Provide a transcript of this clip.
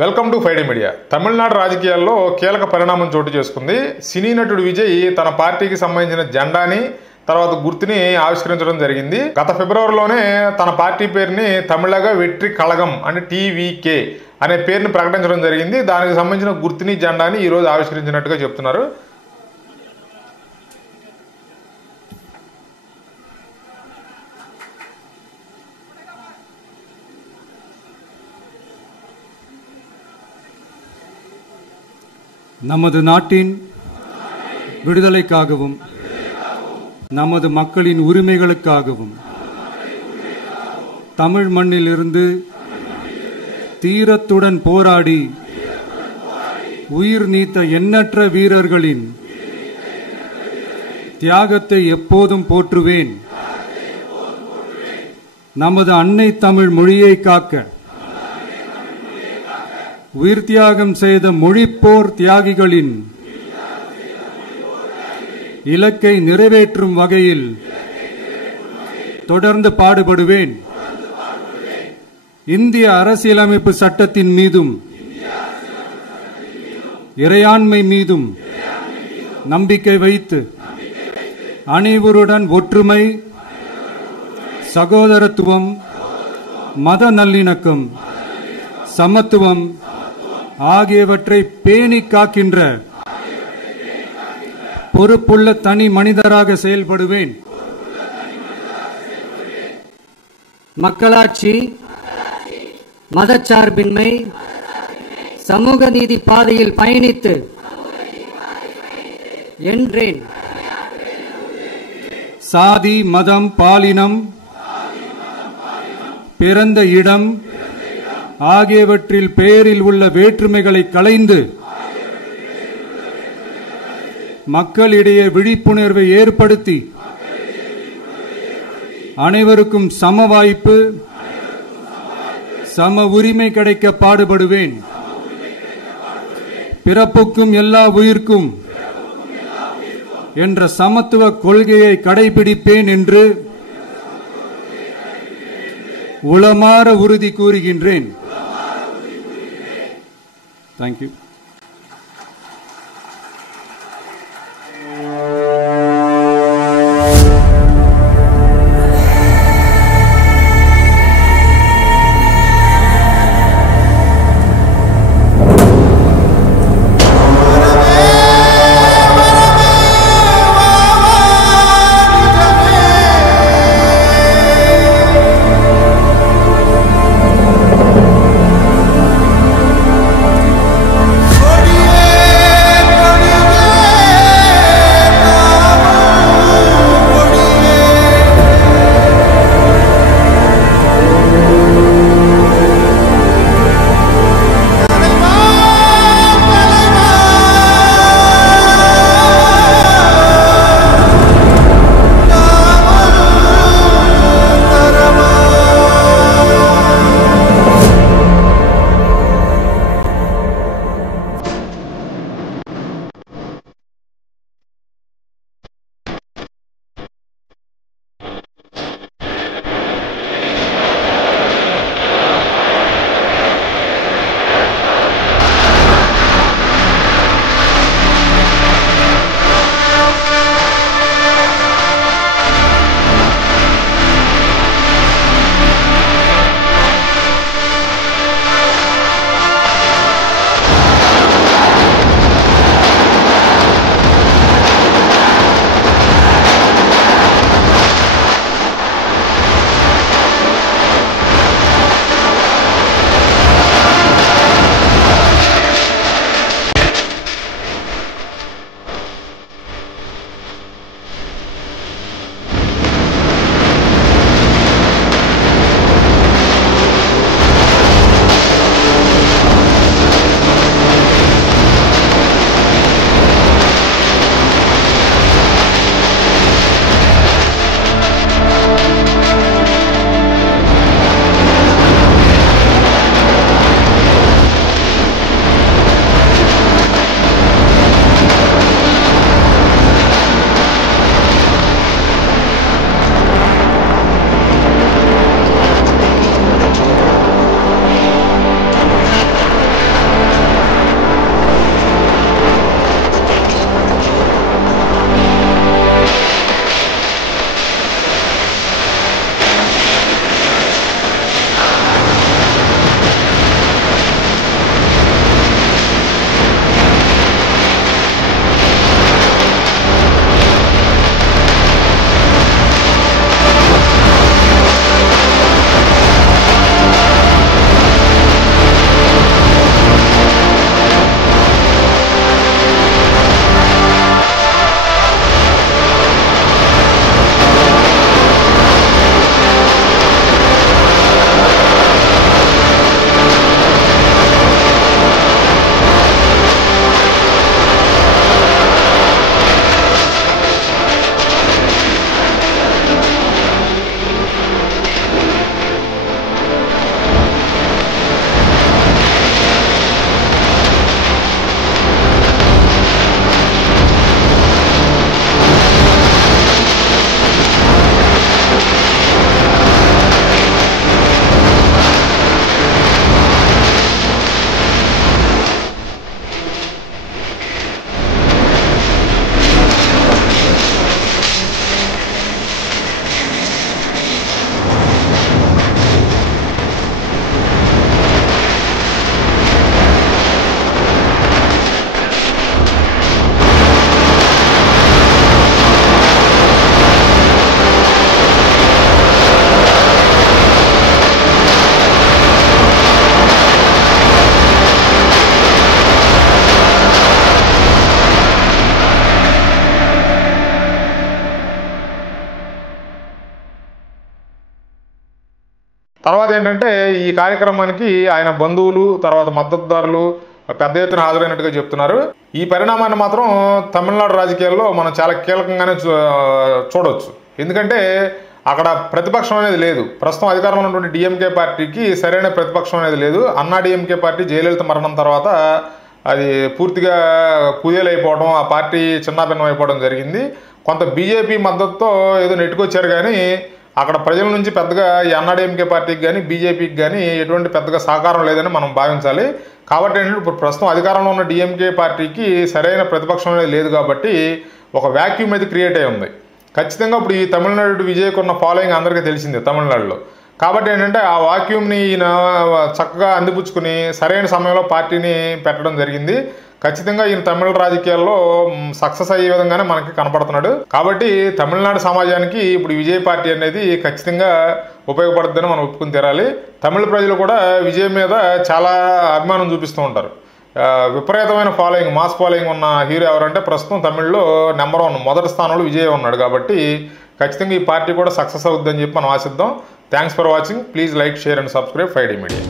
Welcome to Friday media. Tamil Nadu రాజకీయాల్లో కీలక పరిణామం చోటు చేసుకుంది. సినీ నటుడు విజయ్ తన పార్టీకి సంబంధించిన జెండాని తర్వాత గుర్తుని ఆవిష్కరించడం జరిగింది. గత ఫిబ్రవరిలోనే తన పార్టీ పేరుని తమిళగా వెట్రి కళగం అంటే టీవీకే అనే పేరుని ప్రకటించడం జరిగింది. దానికి సంబంధించిన గుర్తుని జెండాని ఈరోజు ఆవిష్కరించినట్టుగా చెప్తున్నారు. நமது நாட்டின் விடுதலைக்காகவும் நமது மக்களின் உரிமைகளுக்காகவும் தமிழ் மண்ணிலிருந்து தீரத்துடன் போராடி உயிர் நீத்த எண்ணற்ற வீரர்களின் தியாகத்தை எப்போதும் போற்றுவேன். நமது அன்னை தமிழ் மொழியை காக்க உயிர் தியாகம் செய்த மொழிப்போர் தியாகிகளின் இலக்கை நிறைவேற்றும் வகையில் தொடர்ந்து பாடுபடுவேன். இந்திய அரசியலமைப்பு சட்டத்தின் மீதும் இறையாண்மை மீதும் நம்பிக்கை வைத்து அனைவருடன் ஒற்றுமை, சகோதரத்துவம், மத நல்லிணக்கம், சமத்துவம் ஆகியவற்றை பேணி காக்கின்ற பொறுப்புள்ள தனி மனிதராக செயல்படுவேன். மக்களாட்சி, மதச்சார்பின்மை, சமூக நீதி பாதையில் பயணித்து என்றேன். சாதி, மதம், பாலினம், பிறந்த இடம் ஆகியவற்றில் பெயரில் உள்ள வேற்றுமைகளை களைந்து மக்களிடையே விழிப்புணர்வை ஏற்படுத்தி அனைவருக்கும் சம வாய்ப்பு, சம உரிமை கிடைக்க பாடுபடுவேன். பிறப்புக்கும் எல்லா உயிர்க்கும் என்ற சமத்துவ கொள்கையை கடைபிடிப்பேன் என்று உளமாற உறுதி கூறுகின்றேன். Thank you. తర్వాత ఏంటంటే ఈ కార్యక్రమానికి ఆయన బంధువులు తర్వాత మద్దతుదారులు పెద్ద ఎత్తున హాజరైనట్టుగా చెప్తున్నారు. ఈ పరిణామాన్ని మాత్రం తమిళనాడు రాజకీయాల్లో మనం చాలా కీలకంగానే చూడవచ్చు. ఎందుకంటే అక్కడ ప్రతిపక్షం అనేది లేదు. ప్రస్తుతం అధికారంలో ఉన్నటువంటి డిఎంకే పార్టీకి సరైన ప్రతిపక్షం అనేది లేదు. అన్నా డిఎంకే పార్టీ జయలలిత మరణం తర్వాత అది పూర్తిగా కుదేలైపోవడం, ఆ పార్టీ చిన్నాభిన్నం అయిపోవడం జరిగింది. కొంత బీజేపీ మద్దతుతో ఏదో నెట్టుకొచ్చారు, కానీ అక్కడ ప్రజల నుంచి పెద్దగా ఈ అన్నాడీఎంకే పార్టీకి కానీ బీజేపీకి కానీ ఎటువంటి పెద్దగా సహకారం లేదని మనం భావించాలి. కాబట్టి ఏంటంటే ఇప్పుడు ప్రస్తుతం అధికారంలో ఉన్న డిఎంకే పార్టీకి సరైన ప్రతిపక్షం అనేది లేదు కాబట్టి ఒక వ్యాక్యూమ్ అయితే క్రియేట్ అయి ఉంది. ఖచ్చితంగా ఇప్పుడు ఈ తమిళనాడు విజయ్కి ఉన్న ఫాలోయింగ్ అందరికీ తెలిసిందే తమిళనాడులో. కాబట్టి ఏంటంటే ఆ వాక్యూమ్ని ఈయన చక్కగా అందిపుచ్చుకుని సరైన సమయంలో పార్టీని పెట్టడం జరిగింది. ఖచ్చితంగా ఈయన తమిళ రాజకీయాల్లో సక్సెస్ అయ్యే విధంగానే మనకి కనపడుతున్నాడు. కాబట్టి తమిళనాడు సమాజానికి ఇప్పుడు విజయ్ పార్టీ అనేది ఖచ్చితంగా ఉపయోగపడుతుందని మనం ఒప్పుకుని తీరాలి. తమిళ ప్రజలు కూడా విజయ్ మీద చాలా అభిమానం చూపిస్తూ ఉంటారు. విపరీతమైన ఫాలోయింగ్, మాస్ ఫాలోయింగ్ ఉన్న హీరో ఎవరంటే ప్రస్తుతం తమిళ్లో నెంబర్ 1 మొదటి స్థానంలో విజయ్ ఉన్నాడు. కాబట్టి ఖచ్చితంగా ఈ పార్టీ కూడా సక్సెస్ అవుతుందని చెప్పి మనం ఆశిద్దాం. Thanks for watching. Please like, share and subscribe 5D media.